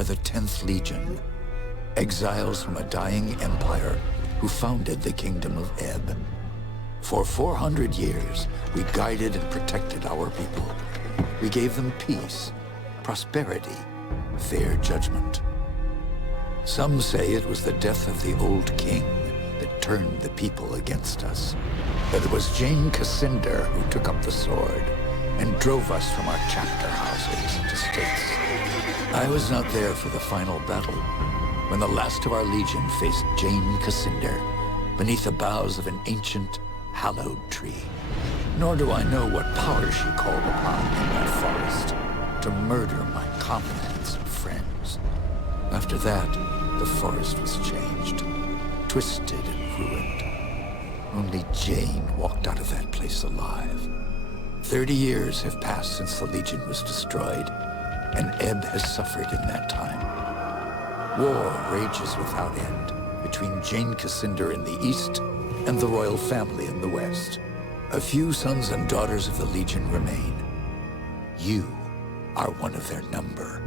are the 10th Legion, exiles from a dying empire who founded the Kingdom of Ebb. For 400 years, we guided and protected our people. We gave them peace, prosperity, fair judgment. Some say it was the death of the old king that turned the people against us. But it was Jane Cassinder who took up the sword and drove us from our chapter houses and estates. I was not there for the final battle, when the last of our legion faced Jane Cassinder beneath the boughs of an ancient, hallowed tree. Nor do I know what power she called upon in that forest to murder my comrades and friends. After that, the forest was changed, twisted and ruined. Only Jane walked out of that place alive. 30 years have passed since the Legion was destroyed, and Ebb has suffered in that time. War rages without end between Jane Cassinder in the east and the royal family in the west. A few sons and daughters of the Legion remain. You are one of their number.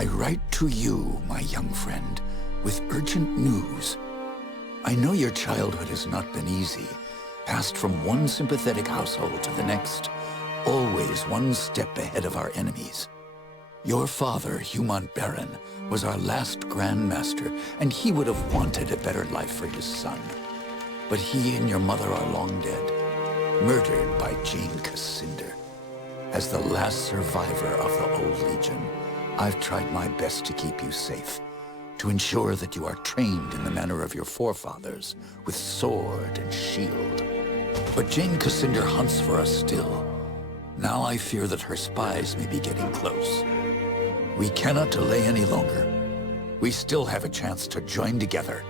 I write to you, my young friend, with urgent news. I know your childhood has not been easy, passed from one sympathetic household to the next, always one step ahead of our enemies. Your father, Humont Baron, was our last Grand Master, and he would have wanted a better life for his son. But he and your mother are long dead, murdered by Jane Cassinder. As the last survivor of the old Legion, I've tried my best to keep you safe, to ensure that you are trained in the manner of your forefathers, with sword and shield. But Jane Cassinder hunts for us still. Now I fear that her spies may be getting close. We cannot delay any longer. We still have a chance to join together,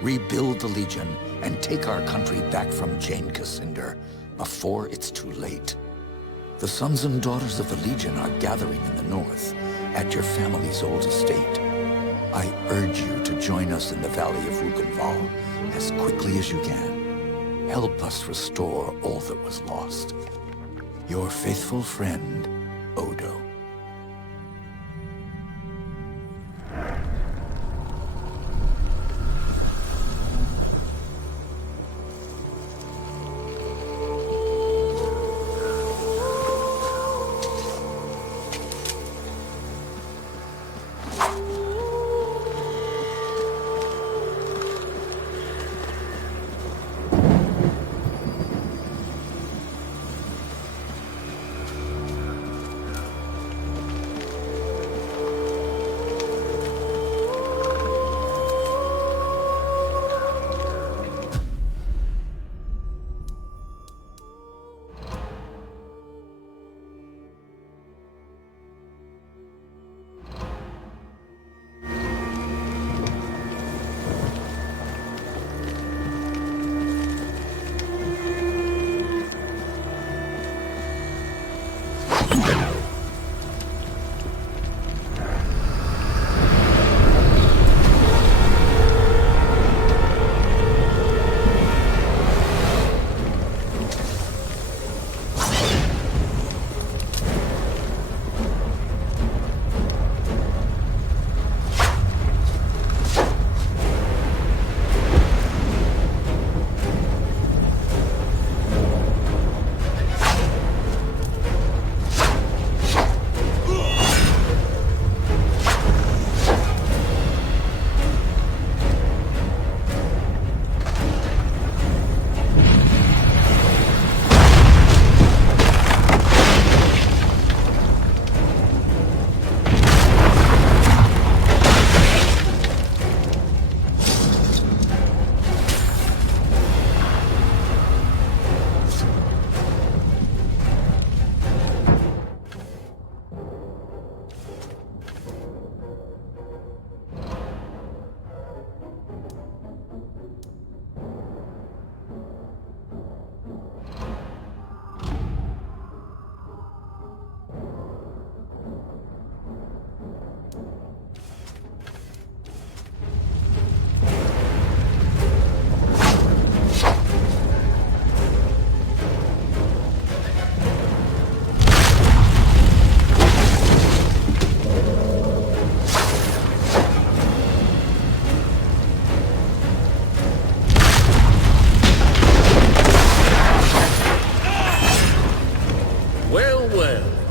rebuild the Legion, and take our country back from Jane Cassinder before it's too late. The sons and daughters of the Legion are gathering in the north, at your family's old estate. I urge you to join us in the Valley of Rugenval as quickly as you can. Help us restore all that was lost. Your faithful friend, Odo.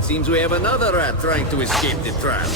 Seems we have another rat trying to escape the trap.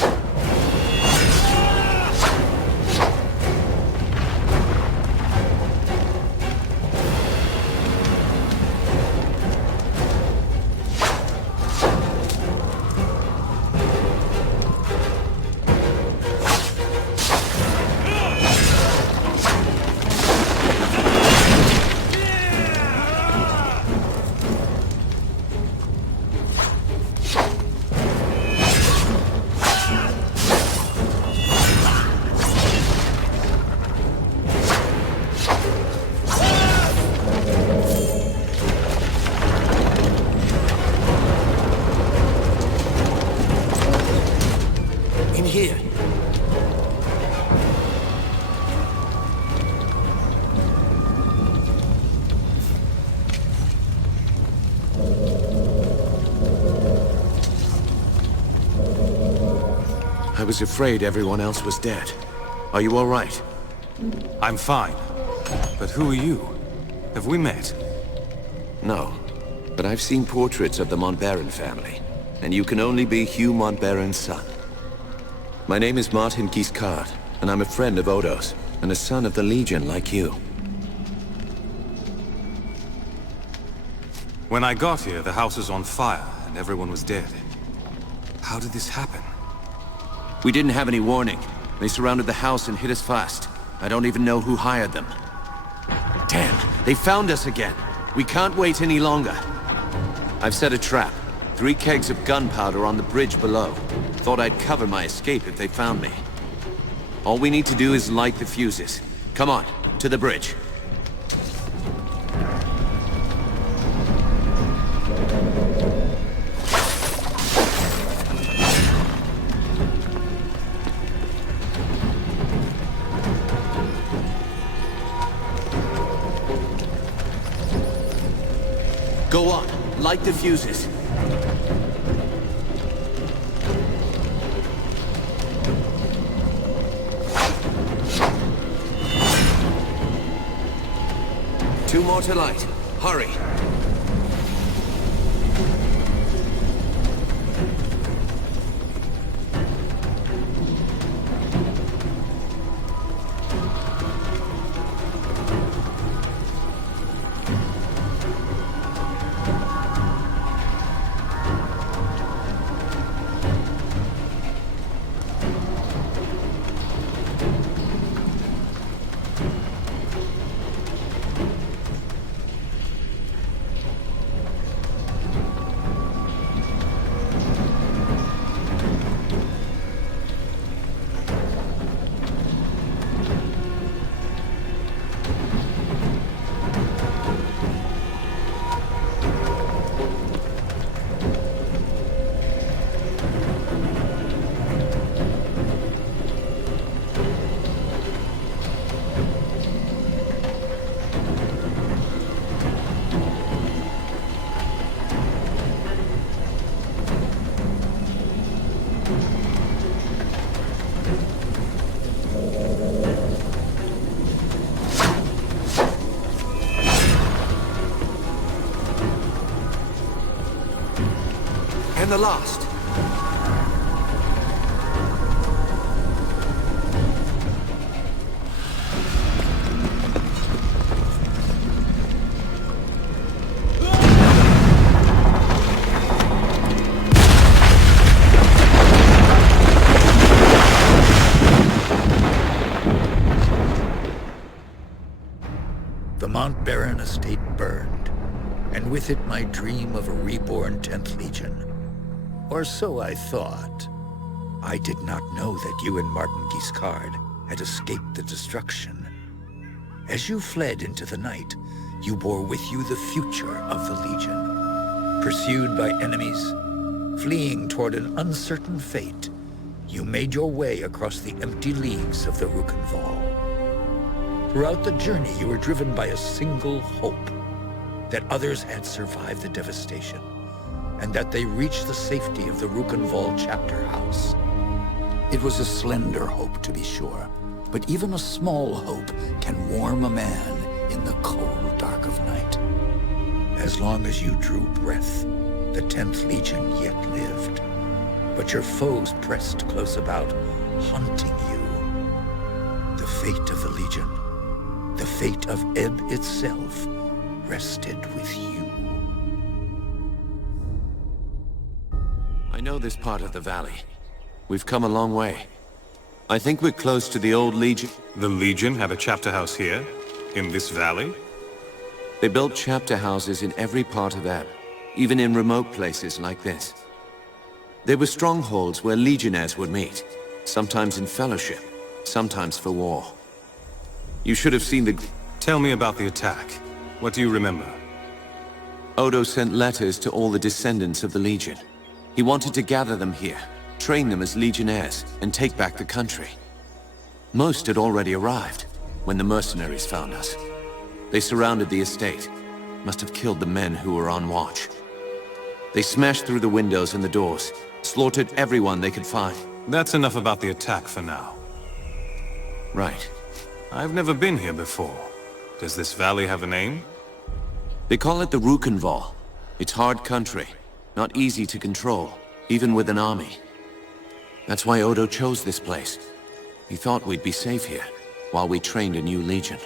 I was afraid everyone else was dead. Are you all right? I'm fine. But who are you? Have we met? No. But I've seen portraits of the Montbaron family. And you can only be Hugh Montbaron's son. My name is Martin Giscard, and I'm a friend of Odo's, and a son of the Legion like you. When I got here, the house was on fire, and everyone was dead. How did this happen? We didn't have any warning. They surrounded the house and hit us fast. I don't even know who hired them. Damn, they found us again. We can't wait any longer. I've set a trap. 3 kegs of gunpowder on the bridge below. Thought I'd cover my escape if they found me. All we need to do is light the fuses. Come on, to the bridge. Go on, light the fuses. Two more to light. Hurry. And the last. The Montbaron estate burned, and with it my dream of a reborn 10th Legion. Or so I thought. I did not know that you and Martin Giscard had escaped the destruction. As you fled into the night, you bore with you the future of the Legion. Pursued by enemies, fleeing toward an uncertain fate, you made your way across the empty leagues of the Rukenval. Throughout the journey, you were driven by a single hope, that others had survived the devastation, and that they reached the safety of the Rukenval chapter house. It was a slender hope, to be sure, but even a small hope can warm a man in the cold dark of night. As long as you drew breath, The 10th Legion yet lived, but your foes pressed close about, hunting you. The fate of the Legion, the fate of Ebb itself, rested with you. I know this part of the valley. We've come a long way. I think we're close to the old Legion. The Legion have a chapter house here? In this valley? They built chapter houses in every part of Ebb, even in remote places like this. They were strongholds where legionnaires would meet, sometimes in fellowship, sometimes for war. You should have seen the... Tell me about the attack. What do you remember? Odo sent letters to all the descendants of the Legion. He wanted to gather them here, train them as legionnaires, and take back the country. Most had already arrived when the mercenaries found us. They surrounded the estate, must have killed the men who were on watch. They smashed through the windows and the doors, slaughtered everyone they could find. That's enough about the attack for now. Right. I've never been here before. Does this valley have a name? They call it the Rukenval. It's hard country, not easy to control, even with an army. That's why Odo chose this place. He thought we'd be safe here, while we trained a new legion.